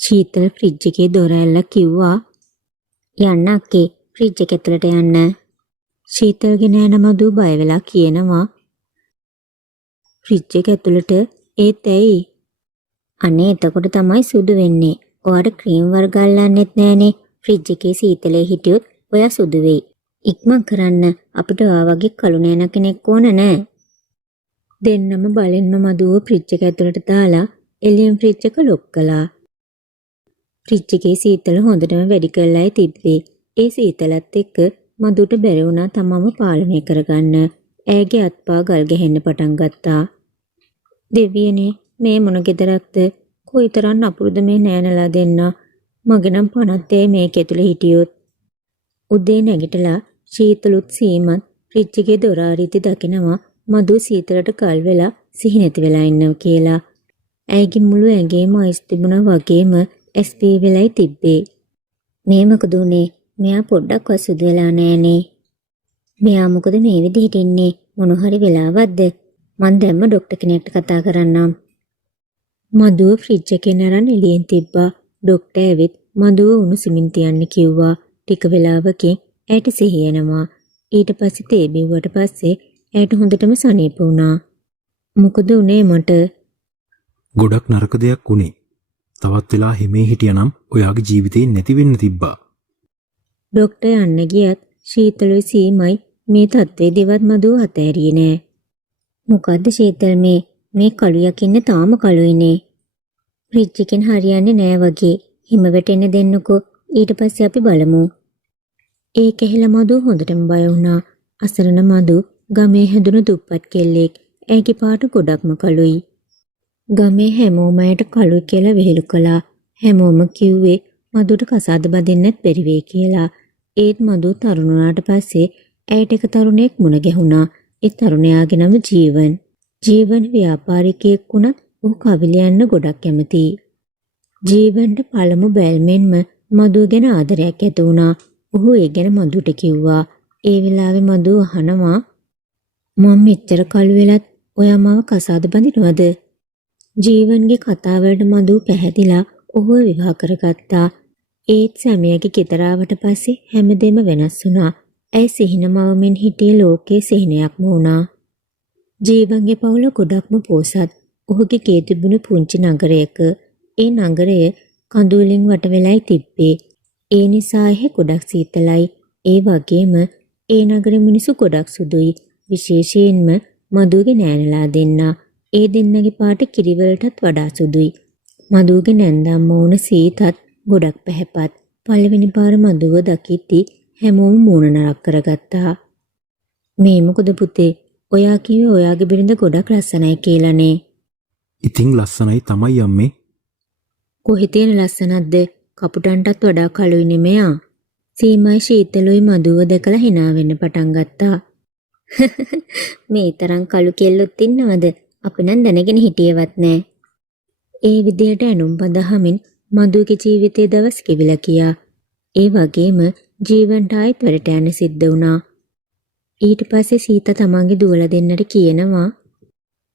ශීතල fridge එකේ දොර ඇල්ල කිව්වා යන්න අක්කේ ෆ්‍රිජ් එක ඇතුළට යන්න. ශීතල්ගේ නෑන මදු බය වෙලා කියනවා ෆ්‍රිජ් එක ඇතුළට ඒත් ඇයි? අනේ එතකොට තමයි සුදු වෙන්නේ. ඔයාට ක්‍රීම් වර්ග අල්ලන්නෙත් නෑනේ. ෆ්‍රිජ් එකේ සීතලේ හිටියොත් ඔයා සුදු වෙයි. ඉක්මන් කරන්න අපිට ඔයා වගේ කළු නෑන කෙනෙක් ඕන නෑ. දෙන්නම බලෙන්ම මදුව ෆ්‍රිජ් එක ඇතුළට දාලා එළියෙන් ෆ්‍රිජ් එක ලොක් කළා. ෆ්‍රිජ් එකේ සීතල හොඳටම වැඩි කරලායි තිබ්බේ. ඒ සීතලත් එක්ක මදුට බැරි වුණා තමම පාලනය කරගන්න. ඇගේ අත්පා ගල් ගැහෙන්න පටන් ගත්තා. දෙවියනේ මේ මොන ගෙදරක්ද? කොයිතරම් අපුරුද මේ නෑනලා දෙන්න. මගේ නම් පණත් මේක ඇතුලේ හිටියොත්. උදේ නැගිටලා ශීතලුත් සීමත් ෆ්‍රිජ් එකේ දොර ආරිති දකිනවා මදු සීතලට කල් වෙලා සිහි නැති වෙලා ඉන්නවා කියලා. ඇයිගේ මුළු ඇඟේම අයිස් තිබුණා වගේම ඇස් පී වෙලයි තිබ්බේ. මේ මොකද උනේ? මෙයා පොඩ්ඩක්වත් සුදු වෙලා නෑනේ. මෙයා මොකද මේ විදිහට ඉන්නේ? මොන හරි වෙලාවක්ද? මං දැම්ම ડોක්ටර් කෙනෙක්ට කතා කරන්නම්. මදුව ෆ්‍රිජ් එකෙන් අරන් එළියෙන් තිබ්බා. ડોක්ටර් ඇවිත් මදුව උණු සිමෙන්ති යන්න කිව්වා. ටික වෙලාවකින් ඇයට සිහිය එනවා. ඊට පස්සේ තේ බිව්වට පස්සේ ඇයට හොඳටම සනීප වුණා. මොකද උනේ මට? ගොඩක් නරක දෙයක් උනේ. තවත් වෙලා හිමේ හිටියනම් ඔයාගේ ජීවිතේ නැති වෙන්න තිබ්බා. ડોක්ටර් යන්න ගියත් ශීතලුයි සීමයි මේ තත්ත්වේ දිවත් මදුව අතෑරියේ නෑ. මොකද්ද ශීතල් මේ කළුයක් ඉන්නේ තාම කළුයිනේ. ෆ්‍රිජ් එකෙන් හරියන්නේ නෑ වගේ. හිම වැටෙන්න දෙන්නකෝ. ඊට පස්සේ අපි බලමු. ඒක ඇහිලා මදුව හොඳටම බය වුණා. අසරණ මදු ගමේ හැදුණු දුප්පත් කෙල්ලෙක්. ඇගේ පාට ගොඩක්ම කළුයි. ගමේ හැමෝම ඇයට කළුයි කියලා විහිළු කළා. හැමෝම කිව්වේ මදුට කසාද බඳින්නත් බැරි වෙයි කියලා. ඒත් මදු තරුණ වුණාට පස්සේ ඇයට එක තරුණයෙක් මුණ ගැහුණා. ඒ තරුණයාගේ නම ජීවන්. ජීවන් ව්‍යාපාරිකයෙක් වුණත් ඔහු කවිලියන්න ගොඩක් කැමතියි. ජීවන්ට පළමු බැල්මෙන්ම මදුව ගැන ආදරයක් ඇති වුණා. ඔහු ඒ ගැන මදුට කිව්වා. ඒ වෙලාවේ මදුව අහනවා මම මෙච්චර කළු වෙලත් ඔයා මාව කසාද බඳිනවද? ජීවන්ගේ කතාවලට මදුව පැහැදිලා ඔහුව විවාහ කරගත්තා. ඒත් සැමියාගේ ගෙදර ආවට පස්සේ හැමදේම වෙනස් වුණා. ඇයි සිහිනමවමින් හිටියේ ලෝකයේ සිහිනයක්ම වුණා. ජීවන්ගේ පවුල ගොඩක්ම පෝසත්. ඔහුගේ ගේ තිබුණු පුංචි නගරයක. ඒ නගරය කඳු වලින් වට වෙලයි තිබ්බේ. ඒ නිසා එහි ගොඩක් සීතලයි. ඒ වගේම ඒ නගරේ මිනිස්සු ගොඩක් සුදුයි. විශේෂයෙන්ම මදුගේ නෑනලා දෙන්නා. ඒ දෙන්නගේ පාට කිරිවලටත් වඩා සුදුයි. මදුගේ නැන්දම්ම වුණ සීතත් ගොඩක් පැහැපත්. පළවෙනි පාර මදුව දකිද්දි හැමෝම මූණ නරක් කරගත්තා. මේ මොකද පුතේ? ඔයා කිව්වේ ඔයාගේ බිරිඳ ගොඩක් ලස්සනයි කියලානේ. ඉතින් ලස්සනයි තමයි අම්මේ. කොහෙ තියෙන ලස්සනක්ද? කපුටන්ටත් වඩා කළුයිනේ මෙයා. සීමයි ශීතලුයි මදුව දැකලා hina වෙන්න පටන් ගත්තා. මේ තරම් කළු කෙල්ලොත් ඉන්නවද? අපි නම් දැනගෙන හිටියේවත් නෑ. ඒ විදිහට ඇනුම් බඳහමින් මදුගේ ජීවිතයේ දවස් කෙවිලා ගියා. ඒ වගේම ජීවන්ට ආයෙත් වැඩට යන්න සිද්ධ වුණා. ඊට පස්සේ සීතා තමන්ගේ දුවලා දෙන්නට කියනවා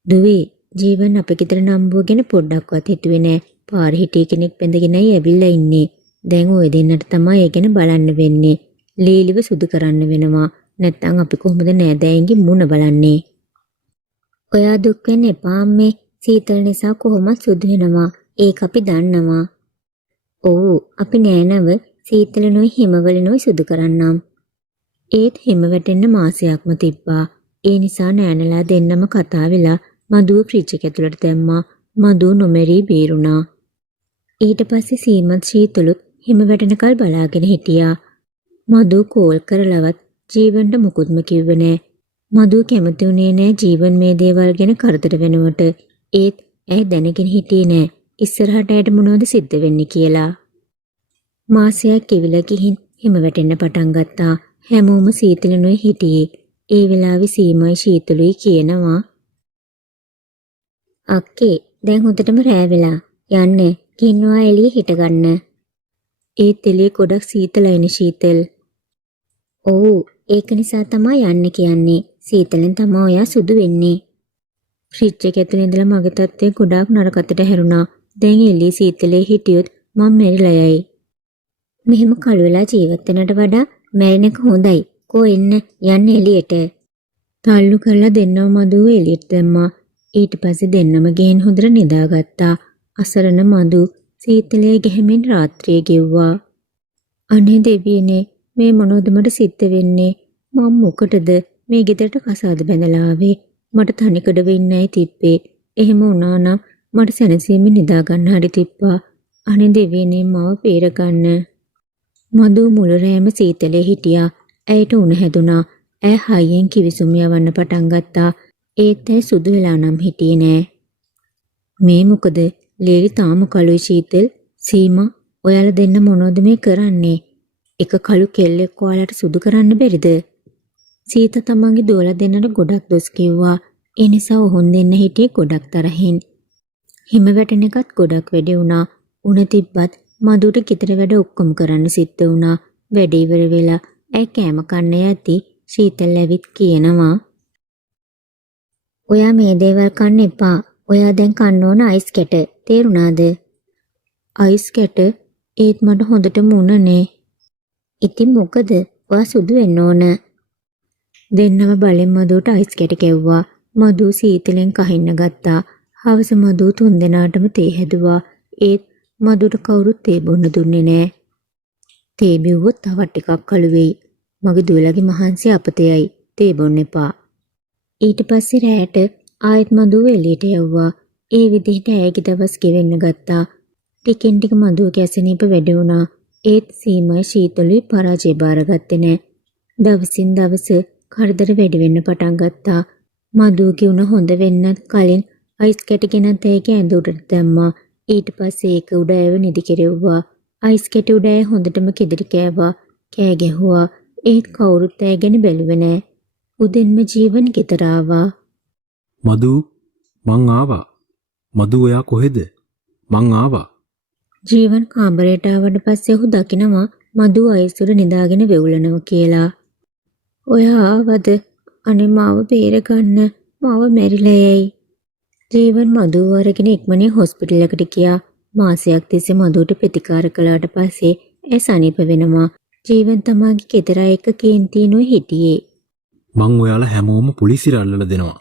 දුවේ ජීවන් අපේ ගෙදර නම්බුව ගැන පොඩ්ඩක්වත් හිතුවේ නෑ. පාරේ හිටිය කෙනෙක් බැඳගෙනයි ඇවිල්ලා ඉන්නේ. දැන් ඔය දෙන්නට තමයි ඒ ගැන බලන්න වෙන්නේ. ලීලිව සුදු කරන්න වෙනවා. නැත්නම් අපි කොහොමද නෑදෑයන්ගේ මුණ බලන්නේ? ඔයා දුක් වෙන්න එපා අම්මේ. සීතල නිසා කොහොමද සුදු වෙනවා. ඒක අපි දන්නවා. ඔව් අපි නෑනව සීතලනොයි හිමවලනොයි සුදු කරන්නම්. ඒත් හිම වැටෙන්න මාසයක්ම තිබ්බා. ඒ නිසා නෑනලා දෙන්නම කතා වෙලා මදුව ෆ්‍රිජ් එක ඇතුළට දැම්මා. මදුව නොමැරී බේරුණා. ඊට පස්සේ සීමත් ශීතලුත් හිම වැටෙනකල් බලාගෙන හිටියා. මදුව කෝල් කරලවත් ජීවන්ට මුකුත්ම කිව්වේ නෑ. මදුව කැමති වුණේ නෑ ජීවන් මේ දේවල් ගැන කරදර වෙනවට. ඒත් ඇය දැනගෙන හිටියේ නෑ ඉස්සරහට ඇයට මොනවද සිද්ධ වෙන්නේ කියලා. මාසයක් කෙවිලා ගිහින් හිම වැටෙන්න පටන් ගත්තා. හැමෝම සීතලනොයි හිටියේ. ඒ වෙලාවේ සීමයි ශීතලුයි කියනවා අක්කේ දැන් හොඳටම රෑ වෙලා යන්න කින්නවා එළිය හිටගන්න. ඒත් එළිය ගොඩක් සීතලයිනේ ශීතල්. ඔව් ඒක නිසා තමයි යන්න කියන්නේ. සීතලෙන් තමයි ඔයා සුදු වෙන්නේ. ෆ්‍රිජ් එක ඇතුලේ ඉඳලා මගේ තත්ත්වය ගොඩාක් නරකතට හැරුණා. දැන් එළිය සීතලේ හිටියොත් මම මෙරිලා යයි. මෙහෙම කළු වෙලා ජීවත් වෙනට වඩා මැරෙන එක හොඳයි. කෝ එන්න යන්න එළියට. තල්ලු කරලා දෙන්නම මදුව එළියට දැම්මා. ඊට පස්සේ දෙන්නම ගෙන් හොඳට නිදාගත්තා. අසරණ මදු සීතලයේ ගැහෙමින් රාත්‍රියේ ගෙව්වා. අනේ දෙවියනේ මේ මොනවද මට සිද්ධ වෙන්නේ? මම මොකටද මේ ගෙදරට කසාද බැඳලා ආවේ? මට තනිකඩ වෙන්නයි තිබ්බේ. එහෙම වුණා නම් මට සැනසීමෙන් නිදා ගන්න හරි තිබ්බා. අනේ දෙවියනේ මාව පේර ගන්න. මදු මුළු රෑම සීතලේ හිටියා. ඇයට උණ හැදුනා. ඇය හයියෙන් කිවිසුම් යවන්න පටන් ගත්තා. ඒත් ඇය සුදු වෙලා නම් හිටියේ නෑ. මේ මොකද? ලේලි තාම කළුයි සීතල්. සීමා ඔයාලා දෙන්න මොනවද මේ කරන්නේ? එක කළු කෙල්ලෙක් ඔයාලට සුදු කරන්න බැරිද? සීත තමන්ගේ දෝලා දෙන්නට ගොඩක් දොස් කිව්වා. ඒ නිසා ඔහොන් දෙන්න හිටියේ ගොඩක් තරහින්. හිම වැටෙන එකත් ගොඩක් වැඩි වුණා. උණ තිබ්බත් මදුට ගෙදර වැඩ ඔක්කොම කරන්න සිද්ධ වුණා. වැඩ ඉවර වෙලා ඇයි කෑම කන්න යද්දි සීතල් ඇවිත් කියනවා. ඔයා මේ දේවල් කන්න එපා. ඔයා දැන් කන්න ඕන අයිස් කැට. තේරුණාද? අයිස් කැට? ඒත් මට හොඳටම උණනේ. ඉතින් මොකද? ඔයා සුදු වෙන්න ඕන. දෙන්නම බලෙන් මදුවට අයිස් කැට කැව්වා. මදු සීතලෙන් කහින්න ගත්තා. හවස මදු තුන් දෙනාටම තේ හැදුවා. ඒත් මදුට කවුරුත් තේ බොන්න දුන්නේ නෑ. තේ බිව්වොත් තවත් ටිකක් කළු වෙයි. මගේ දුවලගේ මහන්සිය අපතේයි. තේ බොන්න එපා. ඊට පස්සේ රැයට ආයෙත් මදුව එළියට යවුවා. ඒ විදිහට ඇයගේ දවස් ගෙවෙන්න ගත්තා. ටිකෙන් ටික මදුවගේ ඇසෙනීප වැඩි වුණා. ඒත් සීමයි ශීතලුයි පරාජය බාරගත්තේ නෑ. දවසින් දවස කරදර වැඩි වෙන්න පටන් ගත්තා. මදුවගේ උණ හොඳ වෙන්නත් කලින් අයිස් කැටි ගෙනත් ඇයගේ ඇඳ උඩට දැම්මා. ඊට පස්සේ ඒක උඩ ඇයව නිදි කෙරෙව්වා. අයිස් කැටි උඩ ඇය හොඳටම කෙදිරි කෑවා. කෑ ගැහුවා. ඒත් කවුරුත් ඇය ගැන බැලුවේ නෑ. උදෙන්ම ජීවන් ගෙදර ආවා. මදු මං ආවා. මදු ඔයා කොහෙද? මං ආවා. ජීවන් කාමරයට ආවට පස්සේ ඔහු දකිනවා මදු අයිස් උඩ නිදාගෙන වෙවුලනවා කියලා. ඔයා ආවද? අනේ මාව බේර ගන්න. මාව මැරිලා යයි. ජීවන් මදුව අරගෙන ඉක්මනින් හොස්පිටල් එකට ගියා. මාසයක් තිස්සේ මදුවට ප්‍රතිකාර කළාට පස්සේ ඒ සනීප වෙනවා. ජීවන් තමාගේ ගෙදර එක කේන්තිනුව හිටියේ. මං ඔයාලා හැමෝම පොලිසියට අල්ලලා දෙනවා.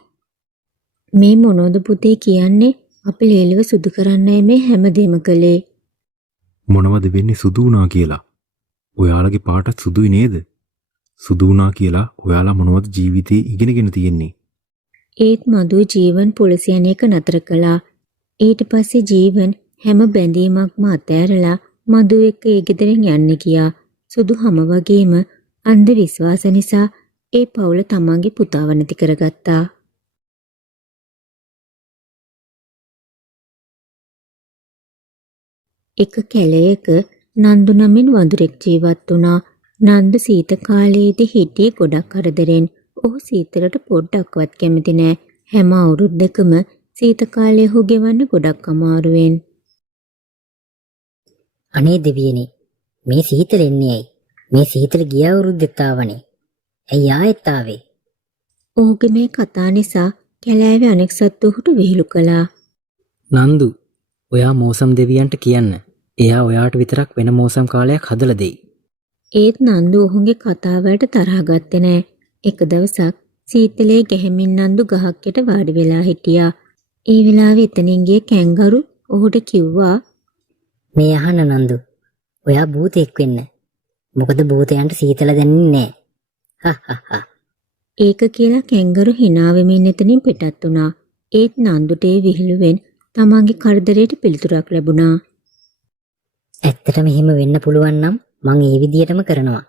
මේ මොනෝද පුතේ කියන්නේ? අපි ලේලිව සුදු කරන්නයි මේ හැමදේම කළේ. මොනවද වෙන්නේ සුදු වුණා කියලා? ඔයාලගේ පාටත් සුදුයි නේද? සුදු වුණා කියලා ඔයාලා මොනවද ජීවිතේ ඉගෙනගෙන තියෙන්නේ? ඒත් මදු ජීවන් පොලිසියන එක නතර කළා. ඊට පස්සේ ජීවන් හැම බැඳීමක්ම අතෑරලා මදු එක්ක ඒ ගෙදරින් යන්න ගියා. සුදු හැම වගේම අන්ධ විශ්වාස නිසා ඒ පවුල තමන්ගේ පුතාව නැති කරගත්තා. එක කැලයක නන්දු නමින් වඳුරෙක් ජීවත් වුණා. නන්දු සීත කාලයේදී හිටියේ ගොඩක් කරදරෙන්. ඔහු සීතලට පොඩ්ඩක්වත් කැමති නෑ. හැම අවුරුද්දකම සීත කාලය ඔහු ගෙවන්න ගොඩක් අමාරුවෙන්. අනේ දෙවියනේ මේ සීතල එන්නේ ඇයි? මේ සීතල ගිය අවුරුද්දෙත් ආවනේ. ඇයි ආයෙත් ආවේ? ඔහුගේ මේ කතා නිසා කැලෑවේ අනෙක් සත්තු ඔහුට විහිළු කළා. නන්දු, ඔයා මෝසම් දෙවියන්ට කියන්න. එයා ඔයාට විතරක් වෙන මෝසම් කාලයක් හදලා දෙයි. ඒත් නන්දු ඔහුගේ කතාවලට තරහ ගත්තේ නෑ. එක දවසක් සීතලේ ගැහෙමින් නන්දු ගහක් යට වාඩි වෙලා හිටියා. ඒ වෙලාවේ එතනින් ගිය කැංගරු ඔහුට කිව්වා, මේ අහන්න නන්දු. ඔයා භූතෙක් වෙන්න. මොකද භූතයන්ට සීතල දැනෙන්නේ නැහැ. ඒක කියලා කැංගරු hina වෙමින් එතනින් පිටත් වුණා. ඒත් නන්දුට ඒ විහිළුවෙන් තමන්ගේ කරදරයට පිළිතුරක් ලැබුණා. ඇත්තටම එහෙම වෙන්න පුළුවන් නම් මං ඒ විදියටම කරනවා.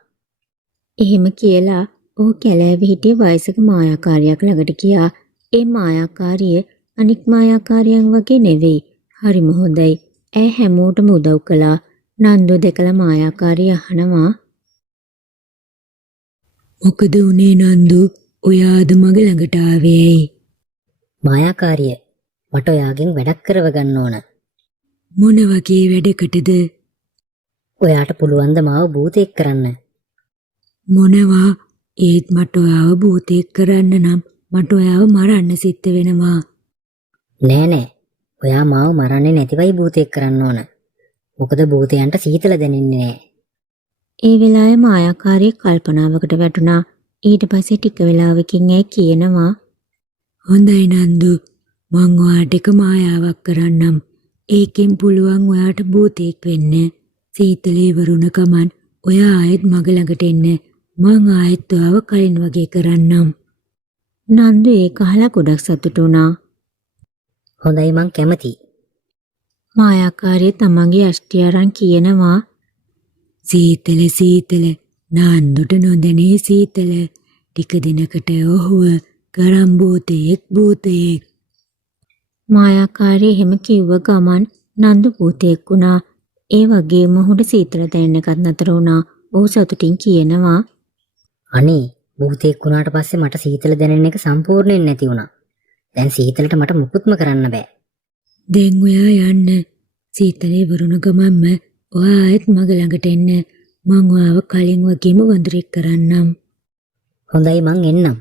එහෙම කියලා ඔහු කැලෑවේ හිටිය වයසක මායාකාරියක් ළඟට ගියා. ඒ මායාකාරිය අනික් මායාකාරියන් වගේ නෙවෙයි. හරිම හොඳයි. ඇය හැමෝටම උදව් කළා. නන්දු දැකලා මායාකාරිය අහනවා, මොකද උනේ නන්දු? ඔයාද මගේ ළඟට ආවේ ඇයි? මායාකාරිය, මට ඔයාගෙන් වැඩක් කරව ගන්න ඕන. මොන වගේ වැඩකටද? ඔයාට පුළුවන් ද මාව භූතෙක් කරන්න? මොනවා? ඒත් මට ඔයාව භූතෙක් කරන්න නම් මට ඔයාව මරන්න සිද්ධ වෙනවා. නෑ නෑ. ඔයා මාව මරන්නේ නැතිවයි භූතෙක් කරන්න ඕන. මොකද භූතයන්ට සීතල දැනෙන්නේ නැහැ. ඒ වෙලාවේ මායාකාරී කල්පනාවකට වැටුණා. ඊට පස්සේ ටික වෙලාවකින් ඇයි කියනවා, හොඳයි නන්දු, මං ඔයාට එක මායාවක් කරන්නම්. ඒකෙන් පුළුවන් ඔයාට භූතෙක් වෙන්න. සීතලේ වරුණ කමන් ඔයා ආයෙත් මග ළඟට එන්න. මං ආයෙත් ඔයාව කලින් වගේ කරන්නම්. නන්දු ඒක අහලා ගොඩක් සතුටු වුණා. හොඳයි මං කැමතියි. මායාකාරී තමන්ගේ අෂ්ටි අරන් කියනවා, සීතල සීතල නන්දුට නොදැනේ සීතල. ටික දිනකට ඔහුව කරම් භූතයෙක්. මායාකාරී එහෙම කිව්ව ගමන් නන්දු භූතයෙක් වුණා. ඒ වගේම ඔහුට සීතල දැනෙන්න එකත් නතර වුණා. ඔහු සතුටින් කියනවා, අනේ භූතෙක් වුණාට පස්සේ මට සීතල දැනෙන එක සම්පූර්ණයෙන් නැති වුණා. දැන් සීතලට මට මුකුත්ම කරන්න බෑ. දැන් ඔයා යන්න. සීතලේ වරුණ ගමන්ම ඔයා ආයෙත් මග ළඟට එන්න. මං ඔයාව කලින් වගේම වඳුරෙක් කරන්නම්. හොඳයි මං එන්නම්.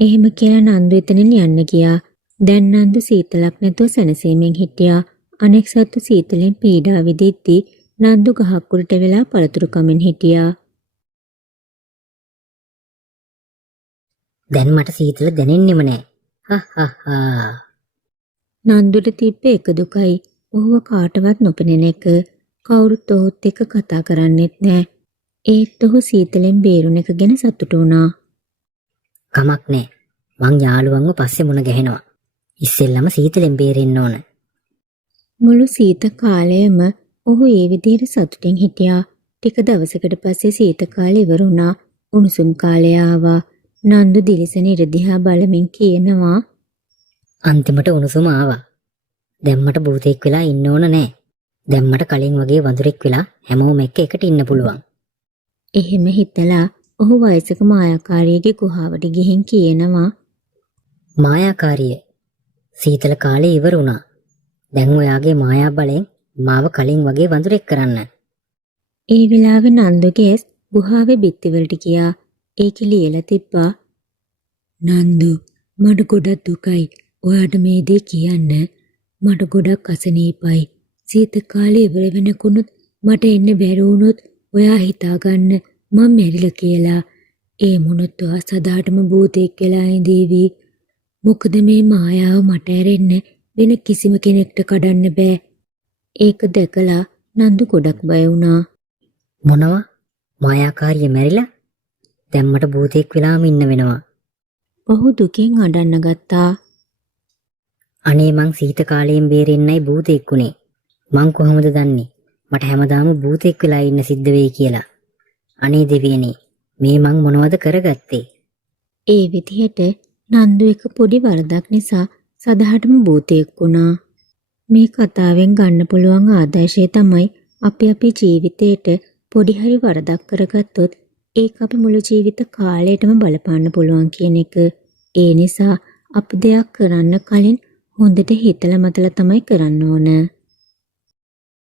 එහෙම කියලා නන්දු එතනින් යන්න ගියා. දැන් නන්දු සීතලක් නැතුව සැනසීමෙන් හිටියා. අනෙක් සත්තු සීතලෙන් පීඩා විඳිද්දී නන්දු ගහක් උඩට වෙලා පළතුරු කමින් හිටියා. දැන් මට සීතල දැනෙන්නෙම නෑ. හහහා. නන්දුට තිබ්බ එක දුකයි. ඔහුව කාටවත් නොපෙනෙන එක. කවුරුත් ඔහුත් එක්ක කතා කරන්නෙත් නෑ. ඒත් ඔහු සීතලෙන් බේරුණ එක ගැන සතුටු වුණා. කමක් නෑ. මං යාළුවන්ව පස්සේ මුණ ගැහෙනවා. ඉස්සෙල්ලම සීතලෙන් බේරෙන්න ඕන. මුළු සීත කාලයම ඔහු ඒ විදිහට සතුටින් හිටියා. ටික දවසකට පස්සේ සීත කාලය ඉවර වුණා. උණුසුම් කාලය ආවා. නන්දු දිලිසෙන ඉර දිහා බලමින් කියනවා, අන්තිමට උණුසුම ආවා. දැන් මට භූතෙක් වෙලා ඉන්න ඕන නෑ. දැන් මට කලින් වගේ වඳුරෙක් වෙලා හැමෝම එක්ක එකට ඉන්න පුළුවන්. එහෙම හිතලා ඔහු වයසක මායාකාරියගේ ගුහාවට ගිහින් කියනවා, මායාකාරිය. සීතල කාලේ ඉවර වුණා. දැන් ඔයාගේ මායා බලෙන් මාව කලින් වගේ වඳුරෙක් කරන්න. ඒ වෙලාවේ නන්දුගේ ගුහාවේ බිත්තිවලට ගියා. ඒකේ ලියලා තිබ්බා, නන්දු, මට ගොඩක් දුකයි ඔයාට මේ දේ කියන්න. මට ගොඩක් අසනීපයි. සීත කාලේ ඉවර වෙනකොනුත් මට එන්න බැරි වුණොත් ඔයා හිතාගන්න මම මැරිලා කියලා. ඒ මොනොත් ඔයා සදාටම භූතෙක් වෙලා ඉඳීවි. මොකද මේ මායාව මට ඇරෙන්න වෙන කිසිම කෙනෙක්ට කඩන්න බෑ. ඒක දැකලා නන්දු ගොඩක් බය වුණා. මොනවා? මායාකාරිය මැරිලා? දැන් මට භූතෙක් වෙලාම ඉන්න වෙනවා. ඔහු දුකින් අඬන්න ගත්තා. අනේ මං සීත කාලයෙන් බේරෙන්නයි භූතෙක් උනේ. මං කොහොමද දන්නේ මට හැමදාම භූතෙක් වෙලා ඉන්න සිද්ධ වෙයි කියලා. අනේ දෙවියනේ, මේ මං මොනවද කරගත්තේ? ඒ විදිහට නන්දු එක පොඩි වරදක් නිසා සදහටම භූතයෙක් වුණා. මේ කතාවෙන් ගන්න පුළුවන් ආදර්ශය තමයි අපේ ජීවිතේට පොඩි හරි වරදක් කරගත්තොත් ඒක අපි මුළු ජීවිත කාලයටම බලපාන්න පුළුවන් කියන එක. ඒ නිසා අපි දෙයක් කරන්න කලින් හොඳට හිතලා මතලා තමයි කරන්න ඕන.